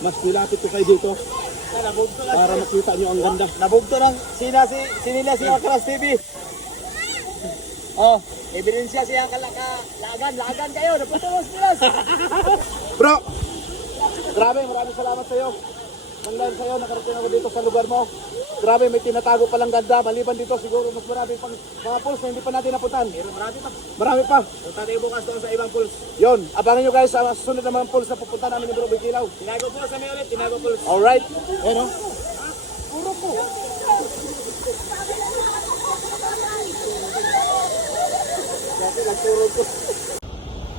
Mas nilapit ko kayo dito para makita nyo ang ganda. Nabugto ng sinila si Akras TV. Oh, ebidensya siya lagan kayo, naputulos. Bro, grabe, maraming salamat sa iyo. Manglan sa iyo, nakarating ako dito sa lugar mo. Grabe, may tinatago palang ganda. Maliban dito, siguro mas marami pang mga pools na hindi pa natin napuntahan. Pero Marami pa. punta tayo bukas doon sa ibang pools. Yon, abangan nyo guys sa susunod na mga pools na pupunta namin ni Bro Boy Kilaw. Tinago po sa may ulit, tinago pools. Alright. Ayan o. Puro po. Dati nagturo ko.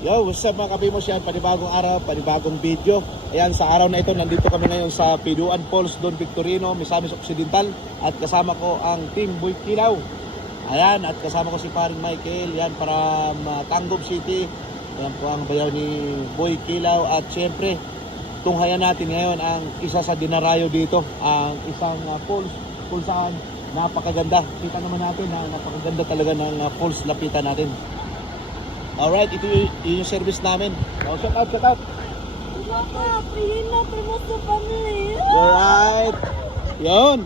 Yo, what's up mga kabimos yan? Panibagong araw, panibagong video. Ayan, sa araw na ito, nandito kami ngayon sa Piduan Falls, Don Victorino, Misamis Occidental. At kasama ko ang Team Boy Kilaw. Ayan, at kasama ko si Paring Michael. Yan, para Tanggob City. Ayan po ang bayaw ni Boy Kilaw. At syempre, tunghayan natin ngayon ang isa sa dinarayo dito. Ang isang falls kung saan napakaganda. Kita naman natin na napakaganda talaga ng falls lapitan natin. Alright, ito yung service namin. Oh, shout out, shout out. Alright. Yun.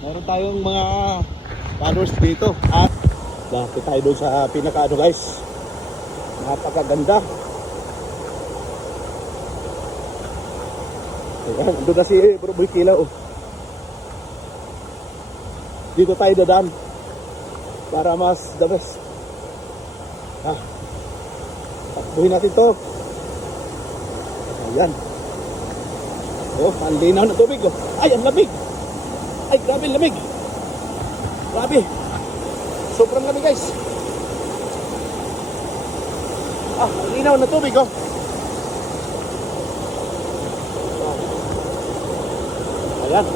Meron tayong mga followers dito. At lapit tayo doon sa pinaka guys. Napakaganda. Ayan, doon na si Bro Boy Kilaw. Dito tayo dadaan para mas the best. Takbuhin natin to. Ayan. Oh, ang linaw ng tubig. Oh. Ay, ang lamig. Ay, grabe ang lamig. Grabe. Sobrang lamig guys. Ang linaw ng tubig. Oh. Ayan.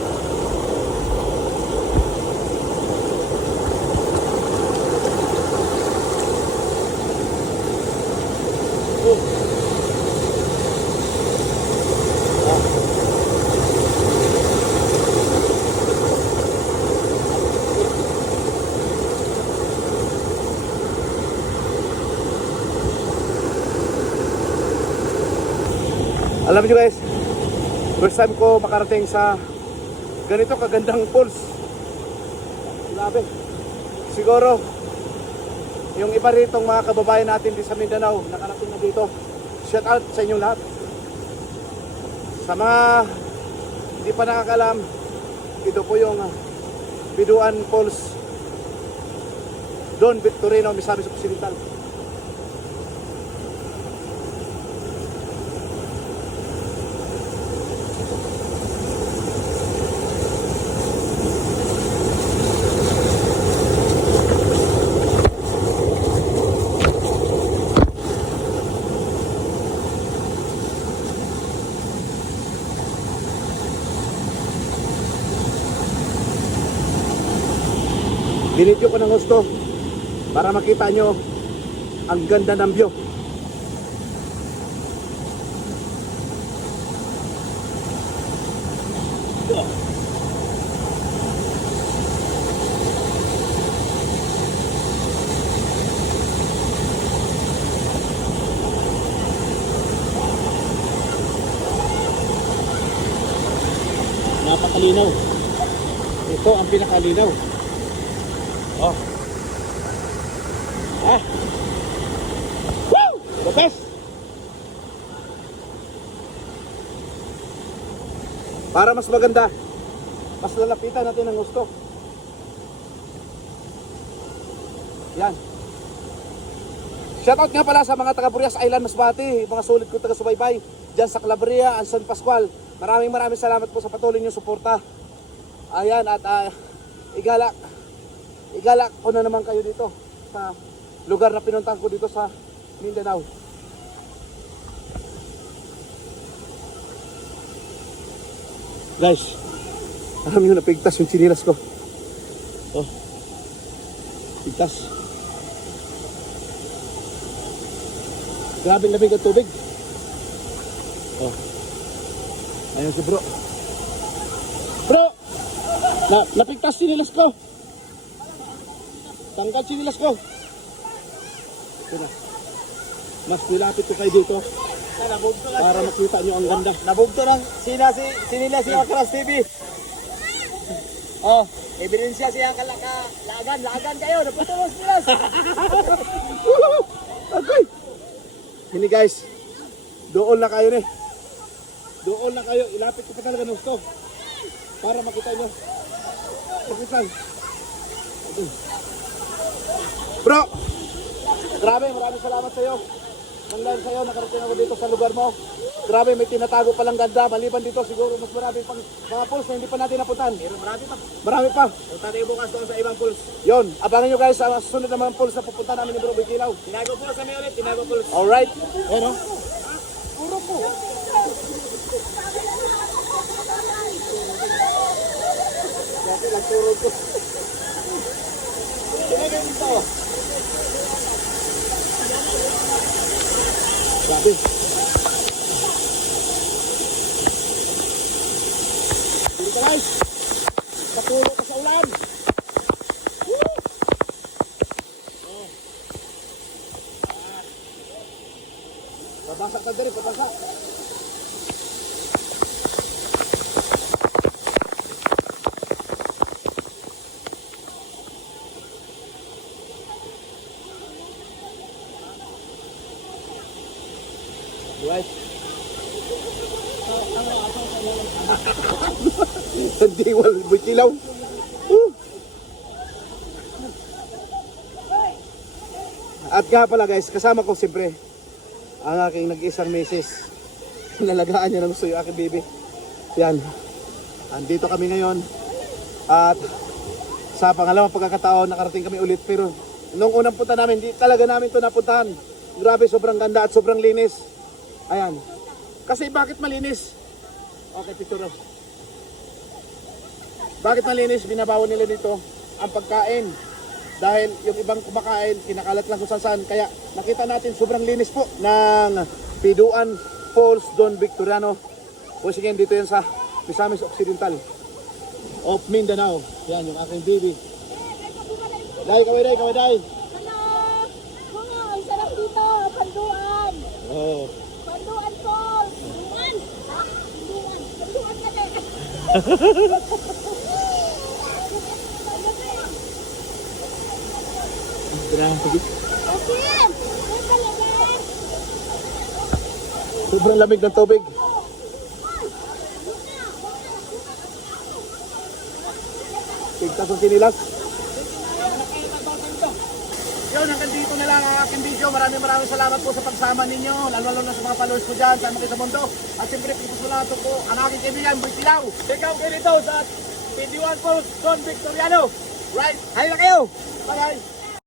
Alam niyo guys, first time ko makarating sa ganito kagandang falls. Grabe. Siguro yung iba ritong mga kababayan natin di sa Mindanao nakarating na dito. Shout out sa inyong lahat. Sa mga hindi pa nakakalam, ito po yung Piduan Falls, Don Victorino, Misamis Occidental. Binidyo ko ng gusto para makita nyo ang ganda ng view. Napakalinaw. Ito ang pinakalinaw. Oh. Woo! The best. Para mas maganda, mas lalapitan natin ang gusto. Yan. Shoutout nga pala sa mga taga Burias Island, Masbate, mga sulit ko taga-subaybay diyan sa Calabria and San Pascual. Maraming salamat po sa patuloy niyong suporta. Ayan, at igalak ko na naman kayo dito sa lugar na pinuntahan ko dito sa Mindanao. Guys, alam nyo, napigtas yung sinilas ko. Oh, pigtas. Grabe lamig ang tubig. Oh, ayan si bro. Bro, napigtas sinilas ko. Tanggal sinilas ko. Ito na. Mas nilapit ko kayo dito Nabugto lang. para makita nyo ang ganda. Nabugto lang sinila si Akras TV. Oh, ebidensya siya lagan kayo, naputulos nilas. Okay. Hindi guys, doon na kayo Doon na kayo, ilapit ko pa talaga ng gusto. Para makita nyo. Bakit lang? Bro! Grabe, maraming salamat sa iyo. Manglan sa iyo, nakarating ako dito sa lugar mo. Grabe, may tinatago palang ganda. Maliban dito, siguro mas marami pang mga pools na hindi pa natin napuntahan. Pero marami pa. Marami pa. Punta tayo bukas doon sa ibang pools. Yon, abangan nyo guys sa susunod na mga pools na pupunta namin ni Bro Bikilaw. Tinago pools kami ulit, tinago pools. Alright. Ayan o. Puro po. Dati nagturo ko. Tinago dito. Grabe. Dito guys. Paturo ka sa ulan. Woo! Oh. Babasa ka diri, babasa. Right. Hindi wal bukilaw. At nga pala guys, kasama ko siyempre ang aking nag-isang misis. Nalagaan niya ng gusto yung aking baby. Yan. Andito kami ngayon. At sa pangalawang pagkakataon, nakarating kami ulit. Pero nung unang punta namin, di talaga namin ito napuntahan. Grabe, sobrang ganda at sobrang linis. Ayan. Kasi bakit malinis? Okay, picture. Bakit malinis? Binabawan nila dito ang pagkain. Dahil yung ibang kumakain, kinakalat lang kung saan. Kaya nakita natin sobrang linis po ng Piduan Falls, Don Victoriano. Once again, dito yan sa Misamis Occidental of Mindanao. Yan, yung aking baby. Day, kaway. Hello! Mga, ang sarap dito! Panduan! Oh. Panduan Falls! Panduan? Ha? Panduan! Panduan ka din! Grabe. Asin! Ay, talaga! Sobrang lamig ng tubig. Tigtas ang sinilas. Yun, hanggang dito na lang ang aking video. Maraming salamat po sa pagsama ninyo. Lalo na sa mga followers ko dyan, saan kayo sa mundo. At siyempre, pipusulato po ang aking kaibigan, Boy Kilaw. Check out kayo dito sa Piduan Falls, Don Victoriano. Right, Hay na kayo! bye-bye.